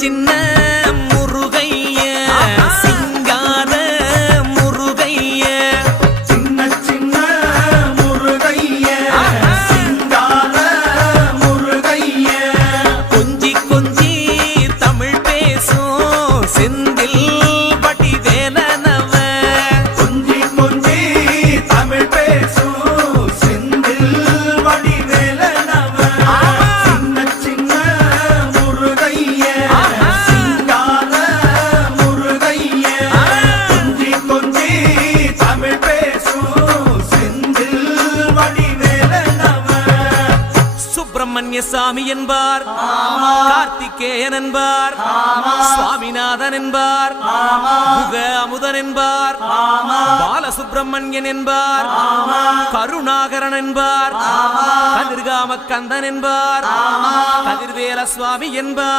சின்ன முருகைய சிங்கார முருகைய சின்ன சின்ன முருகைய சிங்கார முருகைய கொஞ்சி கொஞ்சி தமிழ் பேசும் செந்தில் வடிவேலனவ கொஞ்சி கொஞ்சி தமிழ் பேசும் செந்தில் வடிவேலனவ சின்ன சின்ன முருகைய சிங்கார முருகைய கொஞ்சி கொஞ்சி தமிழ் பேசும் செந்தில் வடிவேலனவ சுப்பிரமணிய சாமி என்பார், கார்த்திகேயன் என்பார், சுவாமிநாதன் என்பார், முக அமுதன் என்பார், பாலசுப்பிரமணியன் என்பார், கருணாகரன் என்பார், கதிர்காம கந்தன் என்பார், கதிர்வேல சுவாமி என்பார்.